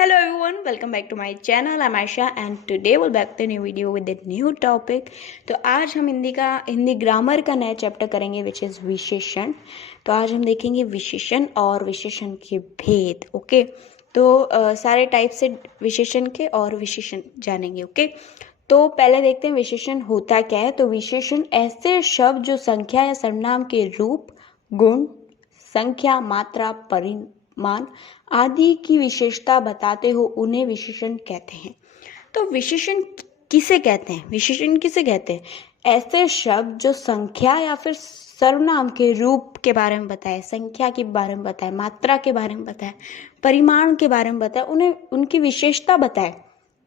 Hello everyone, welcome back to my channel. I'm Aisha and today we'll back to a new video with a new topic. तो आज हम Hindi grammar का नया chapter करेंगे which is विशेषण। तो आज हम देखेंगे विशेषण और विशेषण के भेद। ओके, तो सारे टाइप से विशेषण के और विशेषण जानेंगे। ओके, तो पहले देखते हैं विशेषण होता क्या है। तो विशेषण ऐसे शब्द जो संख्या या सर्वनाम के रूप, गुण, संख्या, मात्रा, परिमाण आदि की विशेषता बताते हो उन्हें विशेषण कहते हैं। तो विशेषण किसे कहते हैं? विशेषण किसे कहते हैं? ऐसे शब्द जो संख्या या फिर सर्वनाम के रूप के बारे में बताए, संख्या के बारे में बताए, मात्रा के बारे में बताए, परिमाण के बारे में बताए, उन्हें उनकी विशेषता बताए।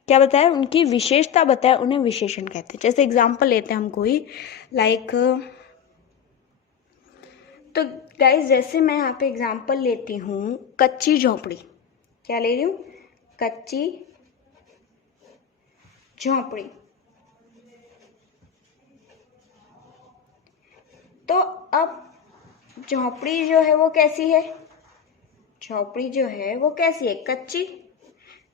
क्या बताए? उनकी विशेषता बताए, उन्हें विशेषण कहते हैं। जैसे एग्जाम्पल लेते हैं हम कोई, लाइक तो गाइस जैसे मैं यहाँ पे एग्जाम्पल लेती हूँ कच्ची झोंपड़ी। क्या ले रही हूँ? कच्ची झोंपड़ी। तो अब झोंपड़ी जो है वो कैसी है? झोंपड़ी जो है वो कैसी है? कच्ची।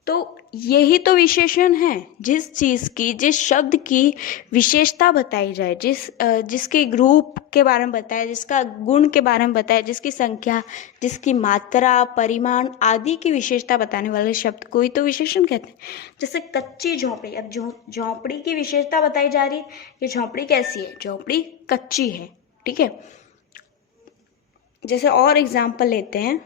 तो यही तो विशेषण है। जिस चीज की, जिस शब्द की विशेषता बताई जाए, जिसके रूप के बारे में बताया, जिसका गुण के बारे में बताया, जिसकी संख्या, जिसकी मात्रा, परिमाण आदि की विशेषता बताने वाले शब्द को ही तो विशेषण कहते हैं। जैसे कच्ची झोंपड़ी। अब झोंपड़ी की विशेषता बताई जा रही है कि झोंपड़ी कैसी है? झोंपड़ी कच्ची है। ठीक है। जैसे और एग्जाम्पल लेते हैं।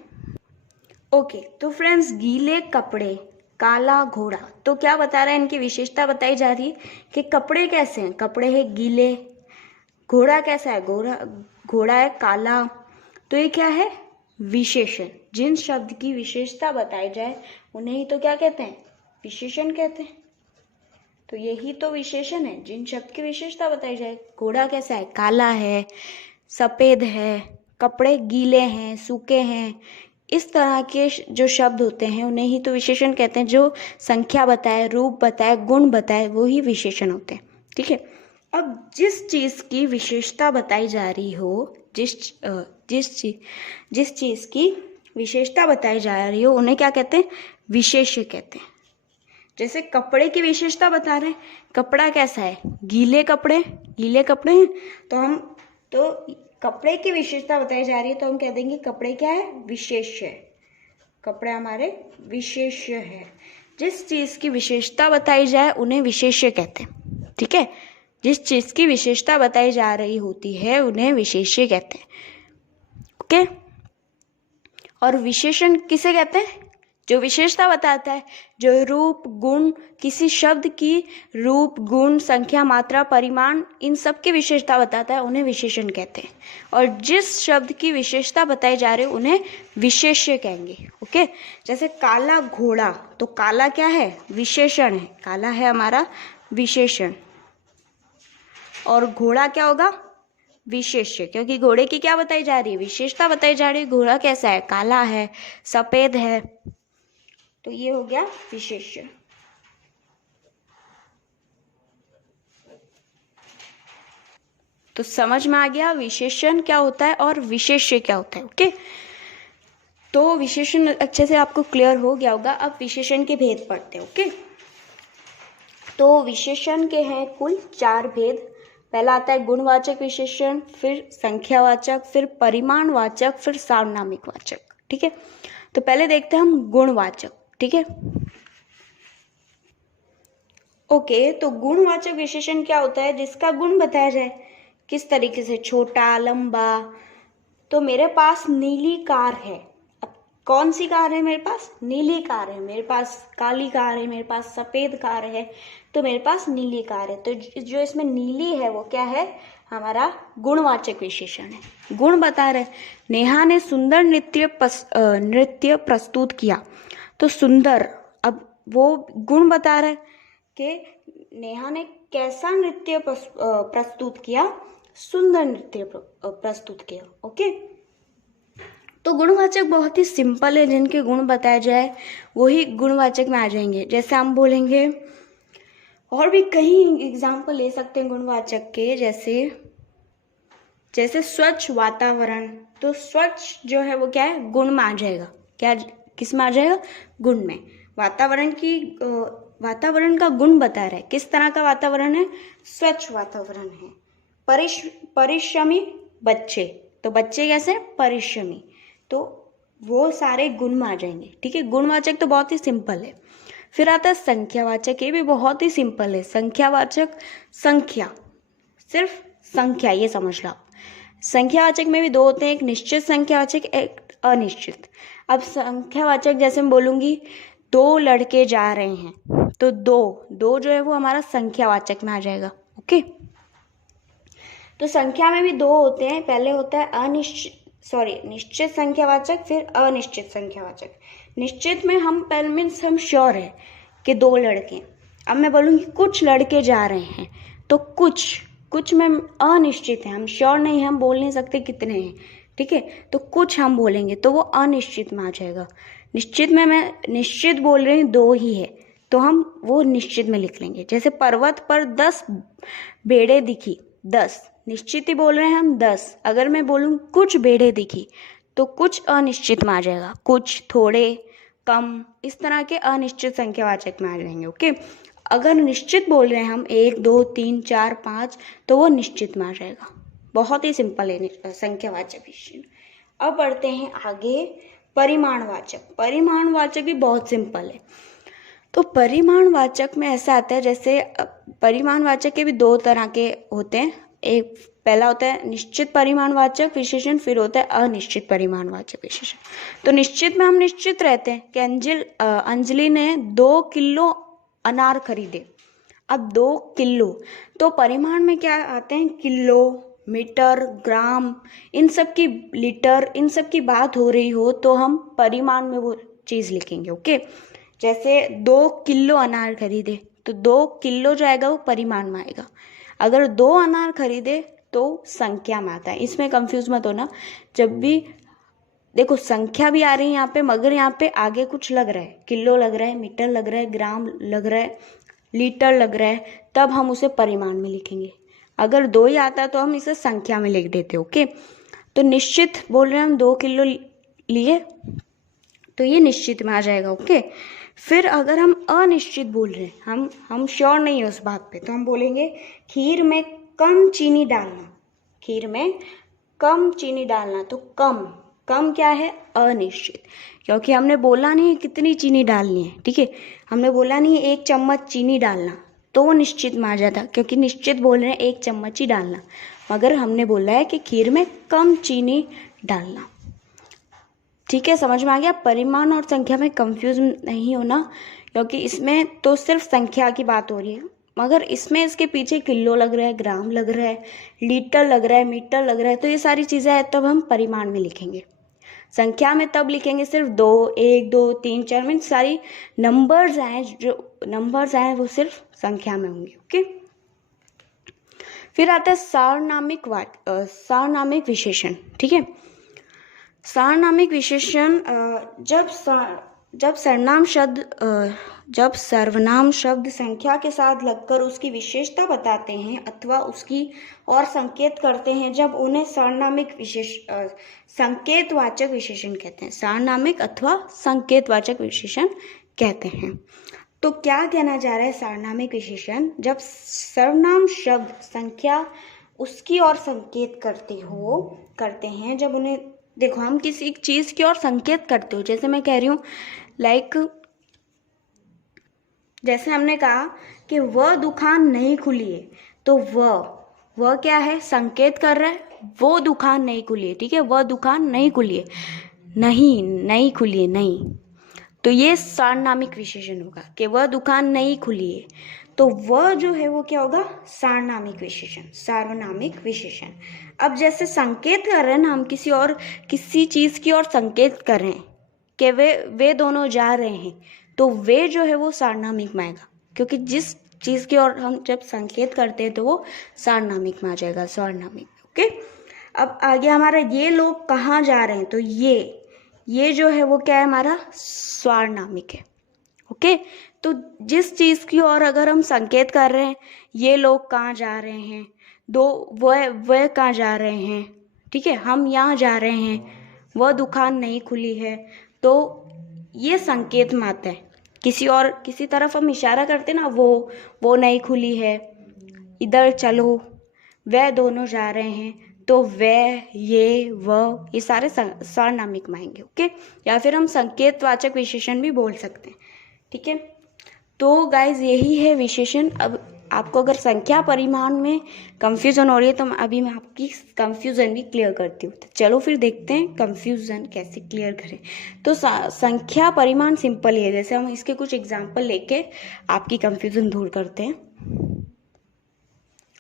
ओके, तो फ्रेंड्स, गीले कपड़े, काला घोड़ा। तो क्या बता रहा है? इनकी विशेषता बताई जा रही है कि कपड़े कैसे हैं? कपड़े है गीले। घोड़ा कैसा है? घोड़ा है काला। तो ये क्या है? विशेषण। जिन शब्द की विशेषता बताई जाए उन्हें ही तो क्या कहते हैं? विशेषण कहते हैं। तो यही तो विशेषण है, जिन शब्द की विशेषता बताई जाए। घोड़ा कैसा है? काला है, सफेद है, कपड़े गीले हैं, सूखे हैं। इस तरह के जो शब्द होते हैं उन्हें ही तो विशेषण कहते हैं। जो संख्या बताए, रूप बताए, गुण बताए, वो ही विशेषण होते हैं। ठीक है। अब जिस चीज की विशेषता बताई जा रही हो, जिस चीज की विशेषता बताई जा रही हो उन्हें क्या कहते हैं? विशेष्य कहते हैं। जैसे कपड़े की विशेषता बता रहे हैं। कपड़ा कैसा है? गीले कपड़े हैं। तो कपड़े की विशेषता बताई जा रही है तो हम कह देंगे कपड़े क्या है? विशेष्य। कपड़े हमारे विशेष्य है। जिस चीज की विशेषता बताई जाए उन्हें विशेष्य कहते हैं। ठीक है। जिस चीज की विशेषता बताई जा रही होती है उन्हें विशेष्य कहते हैं। ओके। और विशेषण किसे कहते हैं? जो विशेषता बताता है, जो रूप, गुण, किसी शब्द की रूप, गुण, संख्या, मात्रा, परिमाण, इन सब की विशेषता बताता है, उन्हें विशेषण कहते हैं। और जिस शब्द की विशेषता बताई जा रही है उन्हें विशेष्य कहेंगे। ओके। जैसे काला घोड़ा। तो काला क्या है? विशेषण है। काला है हमारा विशेषण। और घोड़ा क्या होगा? विशेष्य। क्योंकि घोड़े की क्या बताई जा रही है? विशेषता बताई जा रही है। घोड़ा कैसा है? काला है, सफेद है। तो ये हो गया विशेष्य। तो समझ में आ गया विशेषण क्या होता है और विशेष्य क्या होता है। ओके, तो विशेषण अच्छे से आपको क्लियर हो गया होगा। अब विशेषण के भेद पढ़ते हैं। ओके, तो विशेषण के हैं कुल 4 भेद। पहला आता है गुणवाचक विशेषण, फिर संख्यावाचक, फिर परिमाणवाचक, फिर सार्वनामिक वाचक। ठीक है। तो पहले देखते हैं हम गुणवाचक। ठीक है। ओके, तो गुणवाचक विशेषण क्या होता है? जिसका गुण बताया जाए, किस तरीके से, छोटा, लंबा। तो मेरे पास नीली कार है। अब कौन सी कार है मेरे पास? नीली कार है। मेरे पास काली कार है, मेरे पास सफेद कार है, तो मेरे पास नीली कार है। तो जो इसमें नीली है वो क्या है? हमारा गुणवाचक विशेषण है। गुण बता रहे, नेहा ने सुंदर नृत्य प्रस्तुत किया। तो सुंदर, अब वो गुण बता रहे कि नेहा ने कैसा नृत्य प्रस्तुत किया? सुंदर नृत्य प्रस्तुत किया। ओके, तो गुणवाचक बहुत ही सिंपल है। जिनके गुण बताया जाए वही गुणवाचक में आ जाएंगे। जैसे हम बोलेंगे, और भी कई एग्जाम्पल ले सकते हैं गुणवाचक के। जैसे स्वच्छ वातावरण। तो स्वच्छ जो है वो क्या है? गुण में आ जाएगा। क्या, किस में आ जाएगा? गुण में। वातावरण का गुण बता रहा है। किस तरह का वातावरण है? स्वच्छ वातावरण है। परिश्रमी बच्चे, तो बच्चे कैसे? परिश्रमी, तो वो सारे गुण में आ जाएंगे। ठीक है, गुणवाचक तो बहुत ही सिंपल है। फिर आता है संख्यावाचक, ये भी बहुत ही सिंपल है। संख्यावाचक संख्या, सिर्फ संख्या, ये समझ लो। संख्यावाचक में भी दो होते हैं, एक निश्चित संख्यावाचक, एक अनिश्चित। अब संख्यावाचक जैसे मैं बोलूंगी 2 लड़के जा रहे हैं, तो दो जो है वो हमारा संख्यावाचक में आ जाएगा। ओके, तो संख्या में भी 2 होते हैं। पहले होता है निश्चित संख्यावाचक, फिर अनिश्चित संख्यावाचक। निश्चित में हम हम श्योर है कि 2 लड़के। अब मैं बोलूँगी कुछ लड़के जा रहे हैं, तो कुछ में अनिश्चित है, हम श्योर नहीं है, हम बोल नहीं सकते कितने हैं। ठीक है, तो कुछ हम बोलेंगे तो वो अनिश्चित में आ जाएगा। निश्चित में मैं निश्चित बोल रही हूँ 2 ही है, तो हम वो निश्चित में लिख लेंगे। जैसे पर्वत पर 10 भेड़ें दिखी, 10 निश्चित ही बोल रहे हैं हम 10। अगर मैं बोलूँ कुछ भेड़ें दिखी, तो कुछ अनिश्चित में आ जाएगा, कुछ, थोड़े, कम, इस तरह के अनिश्चित संख्यावाचक में आ जाएंगे। ओके, अगर निश्चित बोल रहे हैं हम 1 2 3 4 5, तो वो निश्चित में आ जाएगा। बहुत ही सिंपल है संख्यावाचक विशेषण। अब बढ़ते हैं आगे, परिमाणवाचक। परिमाणवाचक भी बहुत सिंपल है। तो परिमाणवाचक में ऐसा आता है, जैसे परिमाणवाचक के भी 2 तरह के होते हैं। एक पहला होता है निश्चित परिमाणवाचक विशेषण, फिर होता है अनिश्चित परिमाणवाचक विशेषण। तो निश्चित में हम निश्चित रहते हैं कि अंजलि ने 2 किलो अनार खरीदे। अब 2 किलो, तो परिमाण में क्या आते हैं? किलो, मीटर, ग्राम, इन सब की, लीटर, इन सब की बात हो रही हो तो हम परिमाण में वो चीज़ लिखेंगे। ओके, जैसे 2 किलो अनार खरीदे, तो 2 किलो जो आएगा वो परिमाण में आएगा। अगर 2 अनार खरीदे तो संख्या में आता है। इसमें कंफ्यूज मत होना। जब भी देखो संख्या भी आ रही है यहाँ पे, मगर यहाँ पे आगे कुछ लग रहा है, किलो लग रहा है, मीटर लग रहा है, ग्राम लग रहा है, लीटर लग रहा है, तब हम उसे परिमाण में लिखेंगे। अगर 2 ही आता तो हम इसे संख्या में लिख देते। ओके, तो निश्चित बोल रहे हैं हम 2 किलो लिए, तो ये निश्चित में आ जाएगा। ओके, फिर अगर हम अनिश्चित बोल रहे हैं, हम श्योर नहीं है उस बात पे, तो हम बोलेंगे खीर में कम चीनी डालना। खीर में कम चीनी डालना, तो कम क्या है? अनिश्चित, क्योंकि हमने बोला नहीं है कितनी चीनी डालनी है। ठीक है, हमने बोला नहीं है 1 चम्मच चीनी डालना, तो वो निश्चित में आ जाता, क्योंकि निश्चित बोल रहे हैं 1 चम्मच ही डालना, मगर हमने बोला है कि खीर में कम चीनी डालना। ठीक है, समझ में आ गया? परिमाण और संख्या में कंफ्यूज नहीं होना, क्योंकि इसमें तो सिर्फ संख्या की बात हो रही है, मगर इसमें इसके पीछे किलो लग रहा है, ग्राम लग रहा है, लीटर लग रहा है, मीटर लग रहा है, तो ये सारी चीज़ें हैं, तब हम परिमाण में लिखेंगे। संख्या में तब लिखेंगे सिर्फ 2 1 2 3 4 मीन सारी नंबर्स आए, जो नंबर्स आए वो सिर्फ संख्या में होंगे। ओके, फिर आता है सार्वनामिक विशेषण। ठीक है, सार्वनामिक विशेषण जब सर्वनाम शब्द संख्या के साथ लगकर उसकी विशेषता बताते हैं अथवा उसकी और संकेत करते हैं, जब उन्हें संकेतवाचक विशेषण कहते हैं। सार्वनामिक अथवा संकेतवाचक विशेषण कहते हैं। तो क्या कहना जा रहा है सार्वनामिक विशेषण? जब सर्वनाम शब्द संख्या उसकी और संकेत करते हैं, जब उन्हें, देखो हम किसी चीज़ की ओर संकेत करते हो, जैसे मैं कह रही हूँ जैसे हमने कहा कि वह दुकान नहीं खुली है, तो वह क्या है? संकेत कर रहा है वो दुकान नहीं खुली है। ठीक है, वह दुकान नहीं खुली है, नहीं खुली है, नहीं, तो ये सार्वनामिक विशेषण होगा कि वह दुकान नहीं खुली है, तो वह जो है वो क्या होगा? सार्वनामिक विशेषण। अब जैसे संकेत कर रहे हैं ना, हम किसी चीज़ की ओर संकेत कर रहे हैं कि वे दोनों जा रहे हैं, तो वे जो है वो सार्वनामिक में आएगा, क्योंकि जिस चीज़ की ओर हम जब संकेत करते हैं तो वो सार्वनामिक में आ जाएगा, सार्वनामिक। ओके, अब आगे हमारा ये लोग कहाँ जा रहे हैं, तो ये जो है वो क्या है? हमारा सार्वनामिक है। ओके, तो जिस चीज़ की ओर अगर हम संकेत कर रहे हैं, ये लोग कहाँ जा रहे हैं, वह कहाँ जा रहे हैं, ठीक है, हम यहाँ जा रहे हैं, वह दुकान नहीं खुली है, तो ये संकेत में आता है। किसी तरफ हम इशारा करते ना, वो नई खुली है, इधर चलो, वह दोनों जा रहे हैं, तो वह, ये सारे सार्वनामिक आएंगे। ओके, या फिर हम संकेतवाचक विशेषण भी बोल सकते हैं। ठीक है, तो गाइज यही है विशेषण। अब आपको अगर संख्या परिमाण में कंफ्यूजन हो रही है तो अभी मैं आपकी कंफ्यूजन भी क्लियर करती हूँ। तो चलो फिर देखते हैं कंफ्यूजन कैसे क्लियर करें। तो संख्या परिमाण सिंपल ही है, जैसे हम इसके कुछ एग्जाम्पल लेके आपकी कंफ्यूजन दूर करते हैं।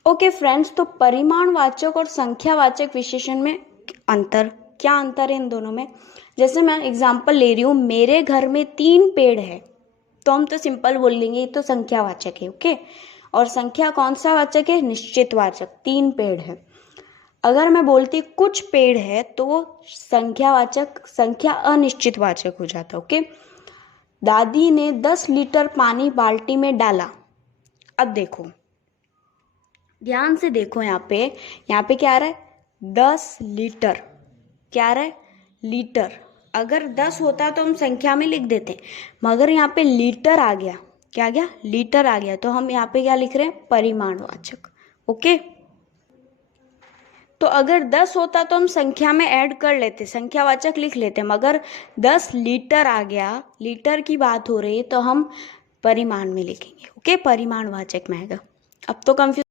ओके फ्रेंड्स, तो परिमाणवाचक और संख्यावाचक विशेषण में क्या अंतर है इन दोनों में। जैसे मैं एग्जाम्पल ले रही हूँ, मेरे घर में 3 पेड़ है, तो हम तो सिंपल बोल देंगे ये तो संख्यावाचक है। ओके, और संख्या कौन सा वाचक है, निश्चितवाचक, 3 पेड़ है। अगर मैं बोलती कुछ पेड़ है तो संख्या अनिश्चितवाचक हो जाता। ओके, दादी ने 10 लीटर पानी बाल्टी में डाला। अब देखो, ध्यान से देखो, यहाँ पे क्या आ रहा है, 10 लीटर, क्या आ रहा है, लीटर। अगर 10 होता तो हम संख्या में लिख देते, मगर यहाँ पे लीटर आ गया, क्या आ गया, लीटर आ गया, तो हम यहाँ पे क्या लिख रहे हैं, परिमाणवाचक। ओके, तो अगर 10 होता तो हम संख्या में ऐड कर लेते, संख्यावाचक लिख लेते, मगर 10 लीटर आ गया, लीटर की बात हो रही है, तो हम परिमाण में लिखेंगे। ओके, परिमाणवाचक में आएगा। अब तो कंफ्यूज